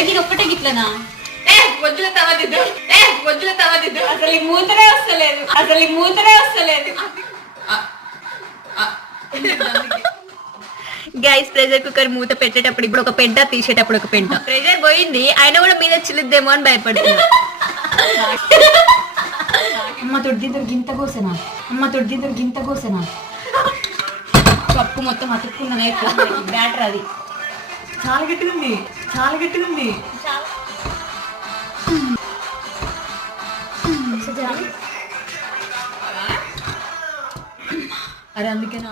ఇది ఒక్కటే గిట్లనా వద్దుల తవదిద్దు అసలు ఈ మూతనే వస్తలేదు గైస్ ప్రెషర్ కుక్కర్ మూత పెట్టేటప్పుడు ఇప్పుడు ఒక పెంట తీసేటప్పుడు ఒక పెంట ప్రెషర్ పోయింది అయినా కూడా మీద చిల్లుద్దేమో అని భయపడుతున్నా అమ్మ తొడ్డిద్దరు గింత కోసనా కప్పు మొత్తం అతుక్కున్నది బ్యాటర్ అది చాలా గట్టిగా ఉంది అరే అందుకేనా